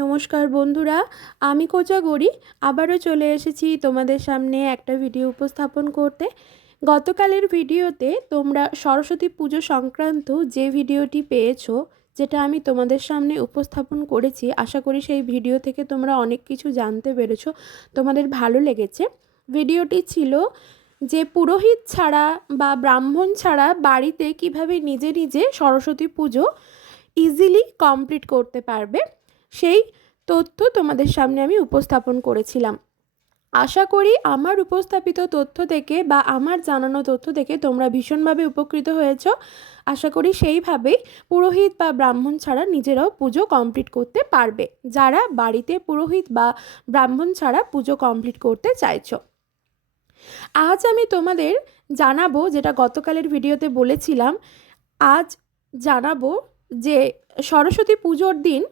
নমস্কার বন্ধুরা, আমি কোজাগরি আবারও চলে এসেছি তোমাদের সামনে একটা ভিডিও উপস্থাপন করতে। গতকালের ভিডিওতে তোমরা সরস্বতী পুজো সংক্রান্ত যে ভিডিওটি পেয়েছো, যেটা আমি তোমাদের সামনে উপস্থাপন করেছি, আশা করি সেই ভিডিও থেকে তোমরা অনেক কিছু জানতে পেরেছো, তোমাদের ভালো লেগেছে। ভিডিওটি ছিল যে পুরোহিত ছাড়া বা ব্রাহ্মণ ছাড়া বাড়িতে কিভাবে নিজে নিজে সরস্বতী পুজো ইজিলি কমপ্লিট করতে পারবে, সেই তথ্য তোমাদের সামনে আমি উপস্থাপন করেছিলাম। আশা করি আমার উপস্থাপিত তথ্য থেকে বা আমার জানানো তথ্য থেকে তোমরা ভীষণভাবে উপকৃত হয়েছো। আশা করি সেইভাবেই পুরোহিত বা ব্রাহ্মণ ছাড়া নিজেরাও পুজো কমপ্লিট করতে পারবে, যারা বাড়িতে পুরোহিত বা ব্রাহ্মণ ছাড়া পুজো কমপ্লিট করতে চাইছো। আজ আমি তোমাদের জানাবো, যেটা গতকালের ভিডিওতে বলেছিলাম, আজ জানাবো যে সরস্বতী পুজোর দিন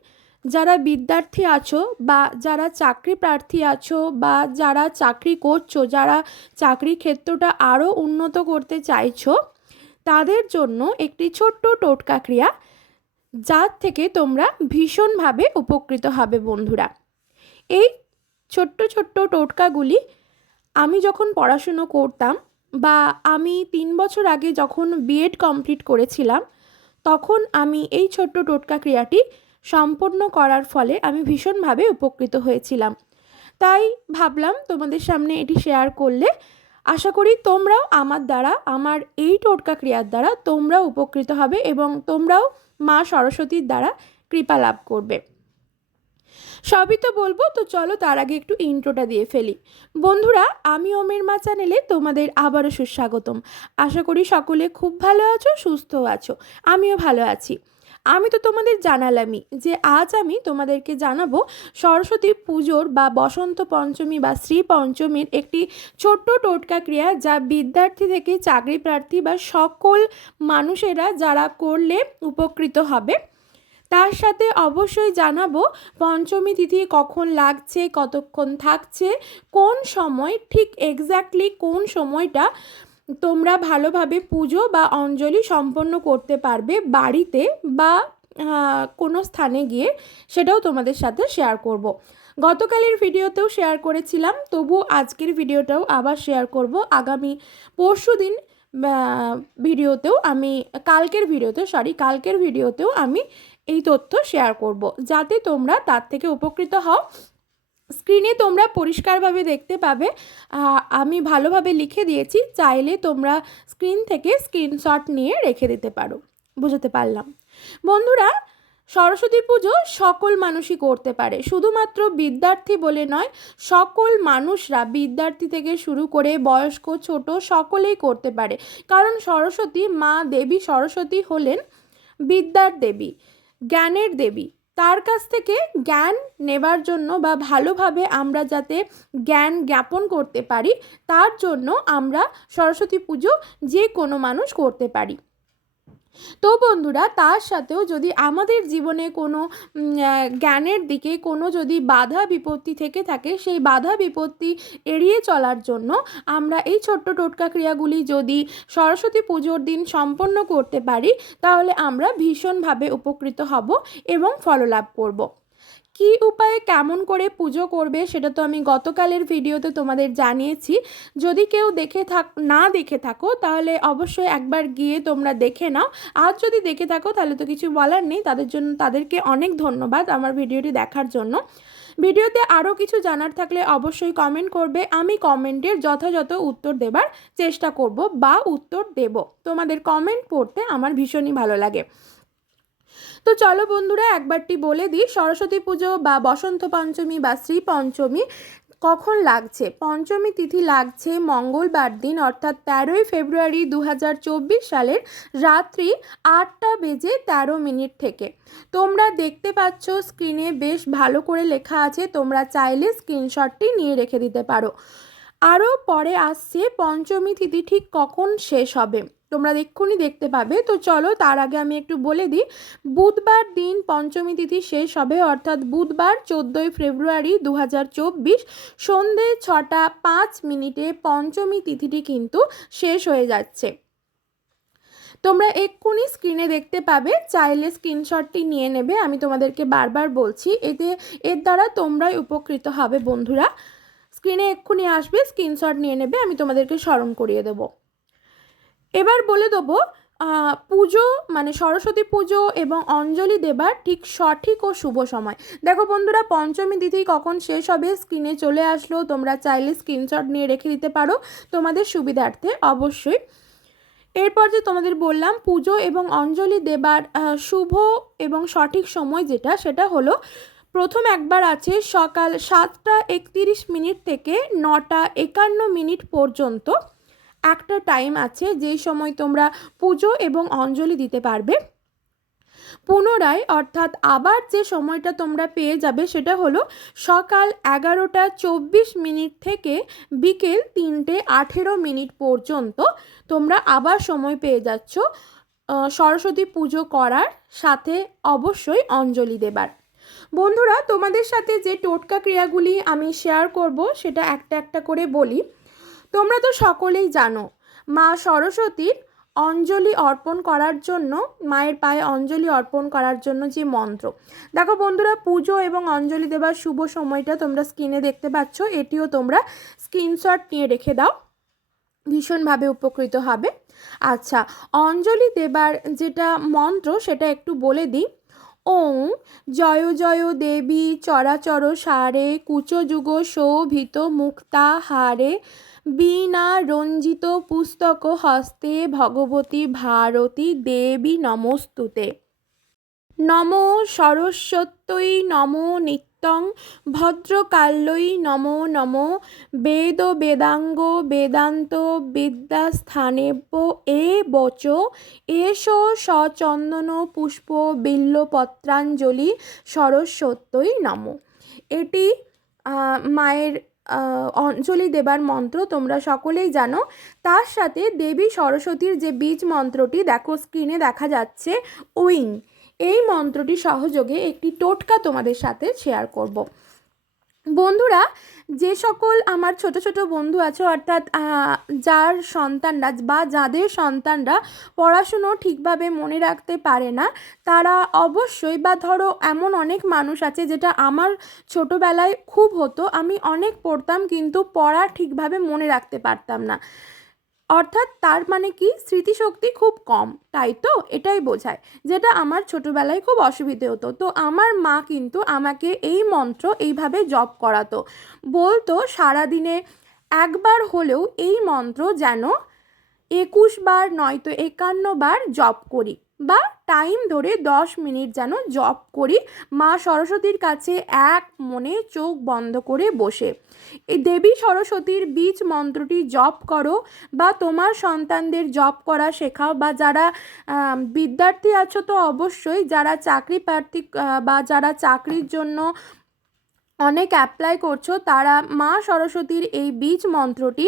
যারা বিদ্যার্থী আছো বা যারা চাকরি প্রার্থী আছো বা যারা চাকরি করছো, যারা চাকরির ক্ষেত্রটা আরও উন্নত করতে চাইছো, তাদের জন্য একটি ছোট্ট টোটকা ক্রিয়া, যার থেকে তোমরা ভীষণভাবে উপকৃত হবে বন্ধুরা। এই ছোট্ট ছোট্ট টোটকাগুলি আমি যখন পড়াশুনো করতাম বা আমি 3 বছর আগে যখন বিএড কমপ্লিট করেছিলাম, তখন আমি এই ছোট্ট টোটকা ক্রিয়াটি সম্পন্ন করার ফলে আমি ভীষণভাবে উপকৃত হয়েছিলাম। তাই ভাবলাম তোমাদের সামনে এটি শেয়ার করলে আশা করি তোমরাও আমার দ্বারা, আমার এই টোটকা ক্রিয়ার দ্বারা তোমরাও উপকৃত হবে এবং তোমরাও মা সরস্বতীর দ্বারা কৃপা লাভ করবে। সবই তো বলবো, তো চলো তার আগে একটু ইন্ট্রোটা দিয়ে ফেলি। বন্ধুরা, আমি ওমের মা চ্যানেলে তোমাদের আবারও সুস্বাগতম। আশা করি সকলে খুব ভালো আছো, সুস্থ আছো, আমিও ভালো আছি। আমি তো তোমাদের জানালামই যে আজ আমি তোমাদেরকে জানাবো সরস্বতী পুজোর বা বসন্ত পঞ্চমী বা শ্রী পঞ্চমীর একটি ছোট্ট টোটকা ক্রিয়া, যা বিদ্যার্থী থেকে চাকরি প্রার্থী বা সকল মানুষেরা যারা করলে উপকৃত হবে। তার সাথে অবশ্যই জানাবো পঞ্চমী তিথি কখন লাগছে, কতক্ষণ থাকছে, কোন সময়, ঠিক এক্স্যাক্টলি কোন সময়টা তোমরা ভালোভাবে পুজো বা অঞ্জলি সম্পন্ন করতে পারবে বাড়িতে বা কোনো স্থানে গিয়ে, সেটাও তোমাদের সাথে শেয়ার করব। গতকালের ভিডিওতেও শেয়ার করেছিলাম, তবু আজকের ভিডিওটাও আবার শেয়ার করব। আগামী পরশু দিন ভিডিওতেও আমি কালকের ভিডিওতেও আমি এই তথ্য শেয়ার করব, যাতে তোমরা তার থেকে উপকৃত হও। স্ক্রিনে তোমরা পরিষ্কারভাবে দেখতে পাবে, আমি ভালোভাবে লিখে দিয়েছি, চাইলে তোমরা স্ক্রিন থেকে স্ক্রিনশট নিয়ে রেখে দিতে পারো। বুঝতে পারলাম বন্ধুরা, সরস্বতী পুজো সকল মানুষই করতে পারে, শুধুমাত্র বিদ্যার্থী বলে নয়, সকল মানুষরা, বিদ্যার্থী থেকে শুরু করে বয়স্ক ছোট সকলেই করতে পারে। কারণ সরস্বতী, মা দেবী সরস্বতী হলেন বিদ্যার দেবী, জ্ঞানের দেবী। তার কাছ থেকে জ্ঞান নেবার জন্য বা ভালোভাবে আমরা যাতে জ্ঞান জ্ঞাপন করতে পারি, তার জন্য আমরা সরস্বতী পুজো যে কোনো মানুষ করতে পারি। তো বন্ধুরা, তার সাথেও যদি আমাদের জীবনে কোনো জ্ঞানের দিকে কোনো যদি বাধা বিপত্তি থেকে থাকে, সেই বাধা বিপত্তি এড়িয়ে চলার জন্য আমরা এই ছোট্ট টোটকা ক্রিয়াগুলি যদি সরস্বতী পুজোর দিন সম্পন্ন করতে পারি, তাহলে আমরা ভীষণভাবে উপকৃত হব এবং ফললাভ করব। কী উপায়ে কেমন করে পুজো করবে সেটা তো আমি গতকালের ভিডিওতে তোমাদের জানিয়েছি। যদি কেউ না দেখে থাকো, তাহলে অবশ্যই একবার গিয়ে তোমরা দেখে নাও। আর যদি দেখে থাকো তাহলে তো কিছু বলার নেই, তাদেরকে অনেক ধন্যবাদ আমার ভিডিওটি দেখার জন্য। ভিডিওতে আরও কিছু জানার থাকলে অবশ্যই কমেন্ট করবে, আমি কমেন্টের যথাযথ উত্তর দেবার চেষ্টা করব বা উত্তর দেব। তোমাদের কমেন্ট পড়তে আমার ভীষণই ভালো লাগে। তো চলো বন্ধুরা, একবারটি বলে দিই, সরস্বতী পুজো বা বসন্ত পঞ্চমী বা শ্রী পঞ্চমী কখন লাগছে। পঞ্চমী তিথি লাগছে মঙ্গলবার দিন, অর্থাৎ 13ই ফেব্রুয়ারি 2024 সালের রাত্রি 8:13 থেকে। তোমরা দেখতে পাচ্ছ স্ক্রিনে বেশ ভালো করে লেখা আছে, তোমরা চাইলে স্ক্রিনশটটি নিয়ে রেখে দিতে পারো। আরও পরে আসছে পঞ্চমী তিথি ঠিক কখন শেষ হবে, তোমরা এক্ষুনি দেখতে পাবে। তো চলো তার আগে আমি একটু বলে দিই, বুধবার দিন পঞ্চমী তিথি শেষ হবে, অর্থাৎ বুধবার 14ই ফেব্রুয়ারি 2024 সন্ধে 6:05 পঞ্চমী তিথিটি কিন্তু শেষ হয়ে যাচ্ছে। তোমরা এক্ষুনি স্ক্রিনে দেখতে পাবে, চাইলে স্ক্রিনশটটি নিয়ে নেবে। আমি তোমাদেরকে বারবার বলছি, এর দ্বারা তোমরাই উপকৃত হবে বন্ধুরা। স্ক্রিনে এক্ষুনি আসবে, স্ক্রিনশট নিয়ে নেবে, আমি তোমাদেরকে স্মরণ করিয়ে দেব। এবার বলে দেবো পুজো মানে সরস্বতী পুজো এবং অঞ্জলি দেবার ঠিক সঠিক ও শুভ সময়। দেখো বন্ধুরা, পঞ্চমী তিথি কখন শেষ হবে স্ক্রিনে চলে আসলো, তোমরা চাইলে স্ক্রিনশট নিয়ে রেখে দিতে পারো তোমাদের সুবিধার্থে অবশ্যই। এরপর যে তোমাদের বললাম পুজো এবং অঞ্জলি দেবার শুভ এবং সঠিক সময় যেটা, সেটা হলো প্রথম একবার আছে সকাল 7:31 থেকে 9:51 পর্যন্ত একটা টাইম আছে, যেই সময় তোমরা পুজো এবং অঞ্জলি দিতে পারবে। পুনরায় অর্থাৎ আবার যে সময়টা তোমরা পেয়ে যাবে সেটা হলো সকাল 11:24 থেকে বিকেল 3:18 পর্যন্ত তোমরা আবার সময় পেয়ে যাচ্ছ সরস্বতী পুজো করার সাথে অবশ্যই অঞ্জলি দেবার। বন্ধুরা, তোমাদের সাথে যে টোটকা ক্রিয়াগুলি আমি শেয়ার করব সেটা একটা একটা করে বলি। তোমরা তো সকলেই জানো মা সরস্বতীর অঞ্জলি অর্পণ করার জন্য, মায়ের পায়ে অঞ্জলি অর্পণ করার জন্য যে মন্ত্র। দেখো বন্ধুরা, পুজো এবং অঞ্জলি দেবার শুভ সময়টা তোমরা স্ক্রিনে দেখতে পাচ্ছ, এটিও তোমরা স্ক্রিনশট নিয়ে রেখে দাও, ভীষণভাবে উপকৃত হবে। আচ্ছা, অঞ্জলি দেবার যেটা মন্ত্র সেটা একটু বলে দিই। ওং জয় জয় দেবী চরাচর সারে কুচযুগ শোভিত মুক্তা হারে বীণা রঞ্জিত পুস্তক হস্তে ভগবতী ভারতী দেবী নমস্তুতে। নমো সরস্বত্যৈ নমো নিত্যং ভদ্রকাল্যৈ নমো নমো বেদ বেদাঙ্গ বেদান্ত বিদ্যাস্থানেব্য এ বচ এষ সচন্দন পুষ্প বিল্বপত্রাঞ্জলি সরস্বত্যৈ নমো। এটি মায়ের অঞ্জলি দেবার মন্ত্র, তোমরা সকলেই জানো। তার সাথে দেবী সরস্বতীর যে বীজ মন্ত্রটি দেখো স্ক্রিনে দেখা যাচ্ছে, উইং, এই মন্ত্রটি সহযোগে একটি টোটকা তোমাদের সাথে শেয়ার করব। বন্ধুরা, যে সকল আমার ছোট ছোট বন্ধু আছে, অর্থাৎ যার সন্তানরা বা যাদের সন্তানরা পড়াশুনো ঠিকভাবে মনে রাখতে পারে না, তারা অবশ্যই, বা ধরো এমন অনেক মানুষ আছে যেটা আমার ছোটোবেলায় খুব হতো, আমি অনেক পড়তাম কিন্তু পড়া ঠিকভাবে মনে রাখতে পারতাম না, অর্থাৎ তার মানে কি স্মৃতিশক্তি খুব কম, তাই তো এটাই বোঝায়, যেটা আমার ছোটোবেলায় খুব অসুবিধে হতো। তো আমার মা কিন্তু আমাকে এই মন্ত্র এইভাবে জপ করাতো, বলতো সারাদিনে একবার হলেও এই মন্ত্র যেন 21 বার নয়তো 51 বার জপ করি, বা টাইম ধরে 10 মিনিট যেন জপ করি মা সরস্বতীর কাছে এক মনে চোখ বন্ধ করে বসে। এই দেবী সরস্বতীর বীজ মন্ত্রটি জপ করো, বা তোমার সন্তানদের জপ করা শেখাও, বা যারা বিদ্যার্থী আছো তো অবশ্যই, যারা চাকরি প্রার্থী বা যারা চাকরির জন্য অনেক অ্যাপ্লাই করছো, তারা মা সরস্বতীর এই বীজ মন্ত্রটি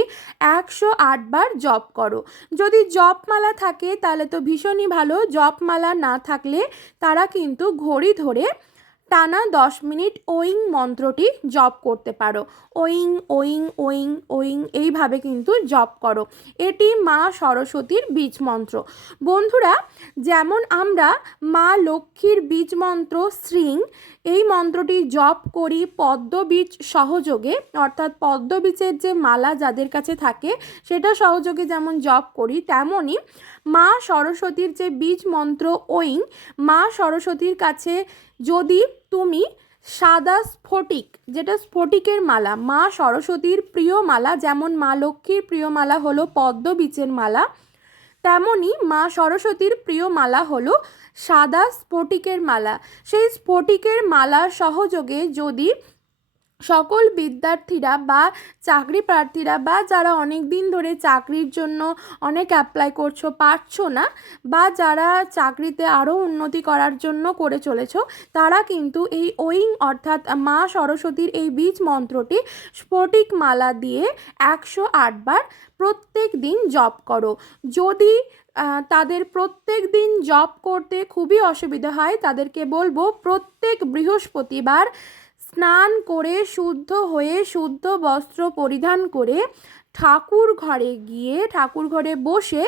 108 বার জপ করো। যদি জপমালা থাকে তাহলে তো ভীষণই ভালো, জপমালা না থাকলে তারা কিন্তু ঘড়ি ধরে টানা 10 মিনিট ওইং মন্ত্রটি জপ করতে পারো। ওইং ওইং ওইং ওইং এইভাবে কিন্তু জপ করো, এটি মা সরস্বতীর বীজ মন্ত্র। বন্ধুরা, যেমন আমরা মা লক্ষ্মীর বীজ মন্ত্র শ্রীং, এই মন্ত্রটি জপ করি পদ্মবীজ সহযোগে, অর্থাৎ পদ্মবীজের যে মালা যাদের কাছে থাকে সেটা সহযোগে যেমন জপ করি, তেমনই মা সরস্বতীর যে বীজ মন্ত্র ওইং, মা সরস্বতীর কাছে যদি তুমি সাদা স্ফটিক, যেটা স্ফটিকের মালা, মা সরস্বতীর প্রিয় মালা, যেমন মা লক্ষ্মীর প্রিয় মালা হলো পদ্মবীজের মালা, তেমনই মা সরস্বতীর প্রিয় মালা হলো সাদা স্ফটিকের মালা। সেই স্ফটিকের মালা সহযোগে যদি সকল বিদ্যার্থীরা বা চাকরি প্রার্থীরা, বা যারা অনেক দিন ধরে চাকরির জন্য অনেক অ্যাপ্লাই করছো পারছো না, বা যারা চাকরিতে আরও উন্নতি করার জন্য করে চলেছো, তারা কিন্তু এই ওইং অর্থাৎ মা সরস্বতীর এই বীজ মন্ত্রটি স্ফটিক মালা দিয়ে 108 বার প্রত্যেক দিন জপ করো। যদি তাদের প্রত্যেক দিন জপ করতে খুবই অসুবিধা হয়, তাদেরকে বলবো প্রত্যেক বৃহস্পতিবার স্নান করে শুদ্ধ হয়ে শুদ্ধ বস্ত্র পরিধান করে ঠাকুর ঘরে গিয়ে ঠাকুর ঘরে বসে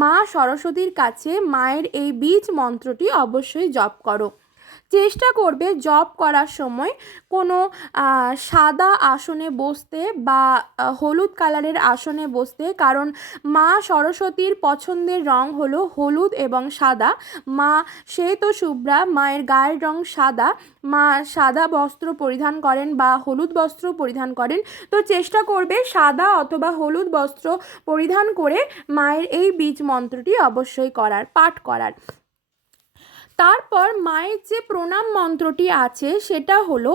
মা সরস্বতীর কাছে মায়ের এই বীজ মন্ত্রটি অবশ্যই জপ করো। চেষ্টা করবে জপ করার সময় কোনো সাদা আসনে বসতে বা হলুদ কালারের আসনে বসতে, কারণ মা সরস্বতীর পছন্দের রং হলো হলুদ এবং সাদা। মা শ্বেতশুভ্রা, মায়ের গায়ের রং সাদা, মা সাদা বস্ত্র পরিধান করেন বা হলুদ বস্ত্র পরিধান করেন। তো চেষ্টা করবে সাদা অথবা হলুদ বস্ত্র পরিধান করে মায়ের এই বীজ মন্ত্রটি অবশ্যই পাঠ করার। তারপর মায়ের যে প্রণাম মন্ত্রটি আছে সেটা হলো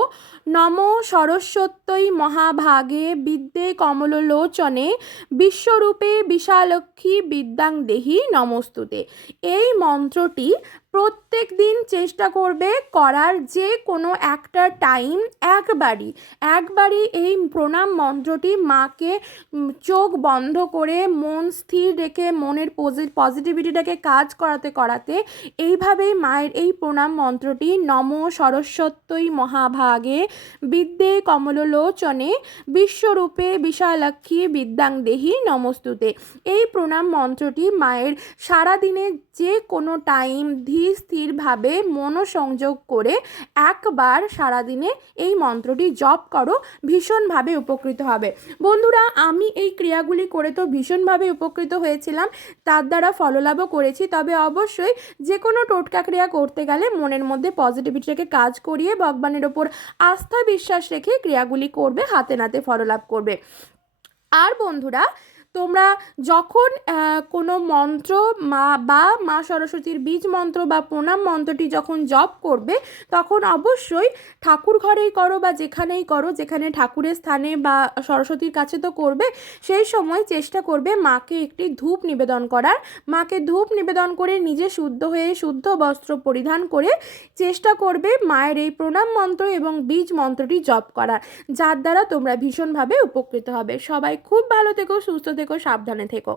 নমো সরস্বত্যৈ মহাভাগে বিদ্যে কমললোচনে বিশ্বরূপে বিশালক্ষী বিদ্যাং দেহি নমস্তুতে। এই মন্ত্রটি প্রত্যেক দিন চেষ্টা করবে করার, যে কোনো একটা টাইম একবারই এই প্রণাম মন্ত্রটি মাকে চোখ বন্ধ করে মন স্থির রেখে মনের পজিটিভিটিটাকে কাজ করাতে এইভাবেই মায়ের এই প্রণাম মন্ত্রটি নমো সরস্বত্যৈ মহাভাগে বিদ্যে কমললোচনে বিশ্বরূপে বিশালাক্ষী বিদ্যাং দেহি নমস্তুতে। এই প্রণাম মন্ত্রটি মায়ের সারাদিনে যে কোনো টাইম ধীর স্থিরভাবে মনোসংযোগ করে একবার সারাদিনে এই মন্ত্রটি জপ করো, ভীষণভাবে উপকৃত হবে। বন্ধুরা, আমি এই ক্রিয়াগুলি করে তো ভীষণভাবে উপকৃত হয়েছিলাম, তার দ্বারা ফললাভও করেছি। তবে অবশ্যই যে কোনো টোটকা ক্রিয়া করতে গেলে মনের মধ্যে পজিটিভিটিকে কাজ করিয়ে ভগবানের ওপর আস্থা বিশ্বাস রেখে ক্রিয়াগুলি করবে, হাতে নাতে ফললাভ করবে। আর বন্ধুরা, তোমরা যখন কোনো মন্ত্র মা সরস্বতীর বীজ মন্ত্র বা প্রণাম মন্ত্রটি যখন জপ করবে, তখন অবশ্যই ঠাকুর ঘরেই করো বা যেখানেই করো, যেখানে ঠাকুরের স্থানে বা সরস্বতীর কাছে তো করবে, সেই সময় চেষ্টা করবে মাকে একটি ধূপ নিবেদন করার। মাকে ধূপ নিবেদন করে নিজে শুদ্ধ হয়ে শুদ্ধ বস্ত্র পরিধান করে চেষ্টা করবে মায়ের এই প্রণাম মন্ত্র এবং বীজ মন্ত্রটি জপ করার, যার দ্বারা তোমরা ভীষণভাবে উপকৃত হবে। সবাই খুব ভালো থেকো, সুস্থ থেকো, সাবধানে থেকো।